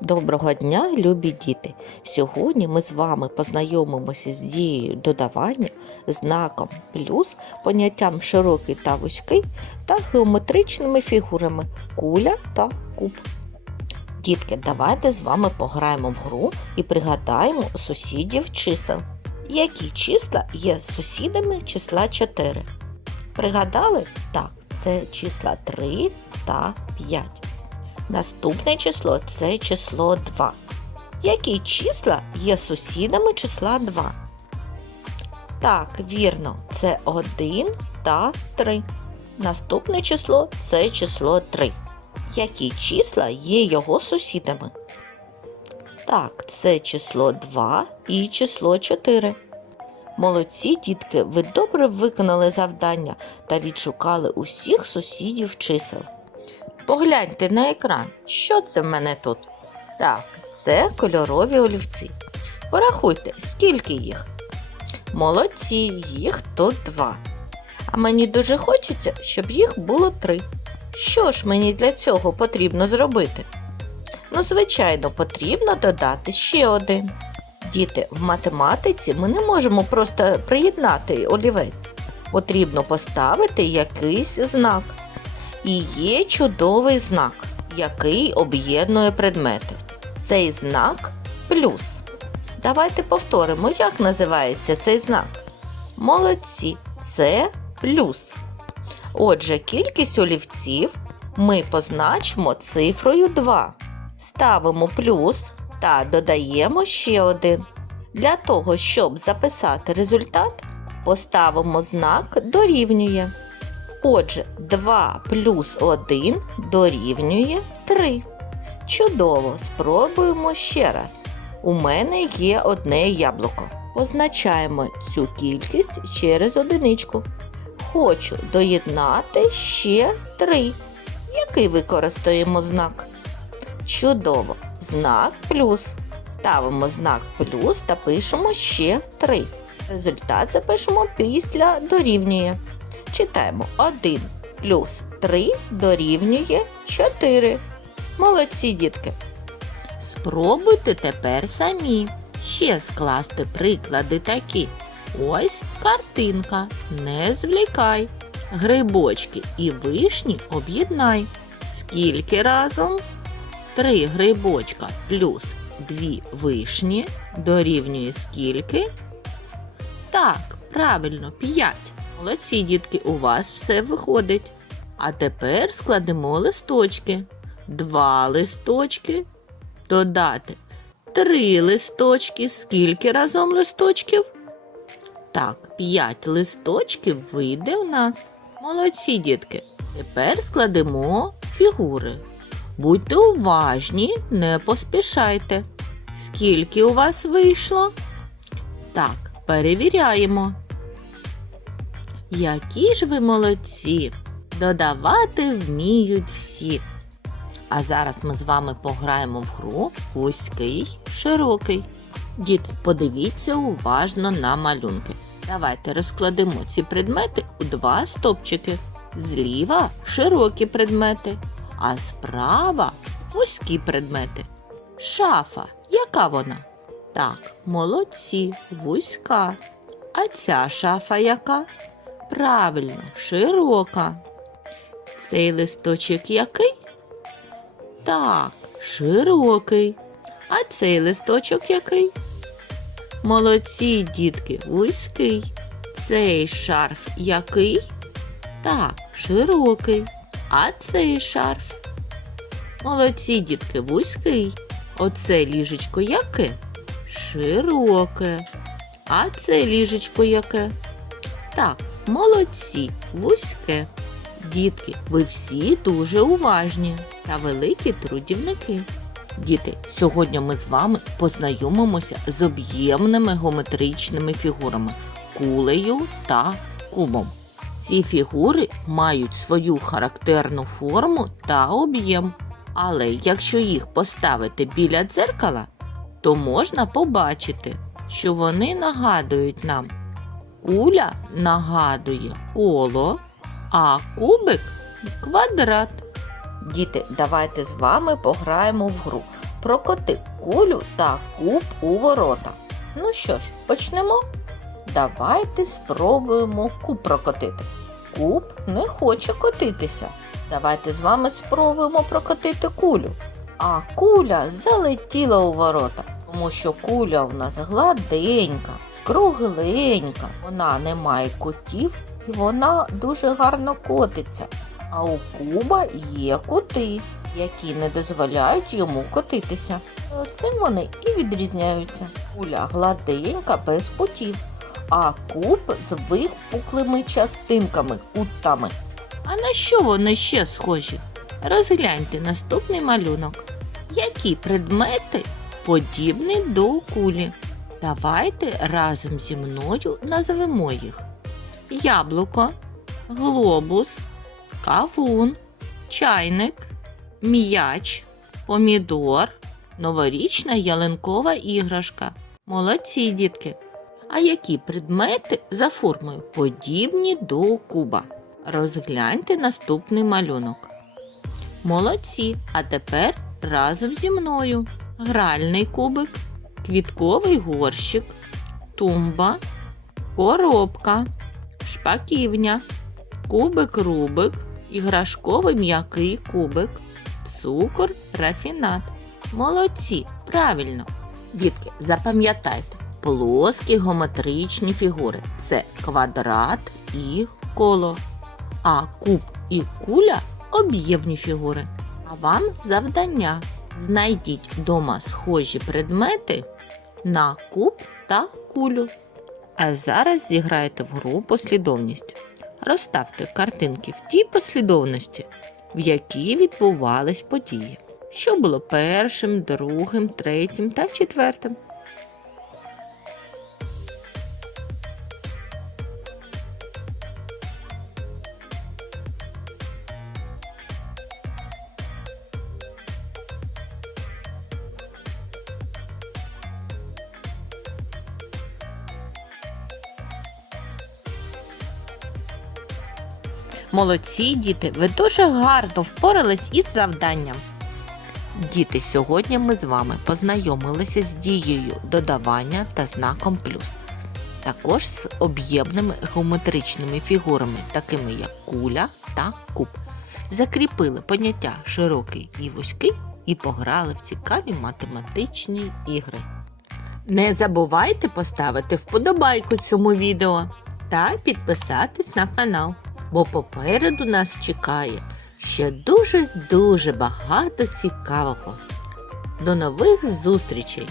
Доброго дня, любі діти! Сьогодні ми з вами познайомимося з дією додавання, знаком плюс, поняттям широкий та вузький та геометричними фігурами куля та куб. Дітки, давайте з вами пограємо в гру і пригадаємо сусідів чисел. Які числа є сусідами числа 4? Пригадали? Так, це числа 3 та 5. Наступне число це число 2. Які числа є сусідами числа 2? Так, вірно, це 1 та 3. Наступне число це число 3. Які числа є його сусідами? Так, це число 2 і число 4. Молодці, дітки, ви добре виконали завдання та відшукали усіх сусідів чисел. Погляньте на екран, що це в мене тут? Так, це кольорові олівці. Порахуйте, скільки їх. Молодці, їх тут два. А мені дуже хочеться, щоб їх було три. Що ж мені для цього потрібно зробити? Ну, звичайно, потрібно додати ще один. Діти, в математиці ми не можемо просто приєднати олівець. Потрібно поставити якийсь знак. І є чудовий знак, який об'єднує предмети. Цей знак плюс. Давайте повторимо, як називається цей знак. Молодці, це плюс. Отже, кількість олівців ми позначимо цифрою 2. Ставимо плюс та додаємо ще один. Для того, щоб записати результат, поставимо знак дорівнює. Отже, 2 плюс 1 дорівнює 3. Чудово, спробуємо ще раз. У мене є одне яблуко. Позначаємо цю кількість через одиничку. Хочу доєднати ще 3. Який використаємо знак? Чудово. Знак плюс. Ставимо знак плюс та пишемо ще 3. Результат запишемо після дорівнює. Читаємо 1 плюс 3 дорівнює 4. Молодці, дітки. Спробуйте тепер самі ще скласти приклади такі. Ось картинка. Не звлікай. Грибочки і вишні об'єднай. Скільки разом? Три грибочка плюс дві вишні дорівнює скільки? Так, правильно, 5. Молодці, дітки, у вас все виходить. А тепер складемо листочки. Два листочки. Додати три листочки. Скільки разом листочків? Так, 5 листочків вийде в нас. Молодці, дітки. Тепер складемо фігури. Будьте уважні, не поспішайте. Скільки у вас вийшло? Так, перевіряємо. Які ж ви молодці! Додавати вміють всі. А зараз ми з вами пограємо в гру вузький, широкий. Діти, подивіться уважно на малюнки. Давайте розкладемо ці предмети у два стопчики. Зліва широкі предмети, а справа вузькі предмети. Шафа, яка вона? Так, молодці, вузька. А ця шафа яка? Правильно, широка. Цей листочок який? Так, широкий. А цей листочок який? Молодці, дітки, вузький. Цей шарф який? Так, широкий. А цей шарф? Молодці, дітки, вузький. Оце ліжечко яке? Широке. А це ліжечко яке? Так, молодці, вузьке. Дітки, ви всі дуже уважні та великі трудівники. Діти, сьогодні ми з вами познайомимося з об'ємними геометричними фігурами кулею та кубом. Ці фігури мають свою характерну форму та об'єм. Але якщо їх поставити біля дзеркала, то можна побачити, що вони нагадують нам. Куля нагадує коло, а кубик квадрат. Діти, давайте з вами пограємо в гру. прокоти кулю та куб у ворота. Ну що ж, почнемо? Давайте спробуємо куб прокотити. Куб не хоче котитися. Давайте з вами спробуємо прокотити кулю. А куля залетіла у ворота, тому що куля у нас гладенька, кругленька. Вона не має кутів і вона дуже гарно котиться. А у куба є кути, які не дозволяють йому котитися. Цим вони і відрізняються. Куля гладенька без кутів, а куб з випуклими частинками, кутами. А на що вони ще схожі? Розгляньте наступний малюнок. Які предмети подібні до кулі? Давайте разом зі мною назвемо їх: яблуко, глобус, кавун, чайник, м'яч, помідор, новорічна ялинкова іграшка. Молодці, дітки! А які предмети за формою подібні до куба? Розгляньте наступний малюнок. Молодці! А тепер разом зі мною. Гральний кубик, квітковий горщик, тумба, коробка, шпаківня, кубик рубик, іграшковий м'який кубик, цукор, рафінат. Молодці, правильно. Дітки, запам'ятайте, плоскі геометричні фігури це квадрат і коло. А куб і куля об'ємні фігури. А вам завдання. Знайдіть вдома схожі предмети на куб та кулю. А зараз зіграєте в гру послідовність. Розставте картинки в тій послідовності, в якій відбувались події. Що було першим, другим, третім та четвертим. Молодці, діти, ви дуже гарно впорались із завданням. Діти, сьогодні ми з вами познайомилися з дією додавання та знаком плюс. Також з об'ємними геометричними фігурами, такими як куля та куб. Закріпили поняття широкий і вузький і пограли в цікаві математичні ігри. Не забувайте поставити вподобайку цьому відео та підписатись на канал, бо попереду нас чекає ще дуже-дуже багато цікавого. До нових зустрічей!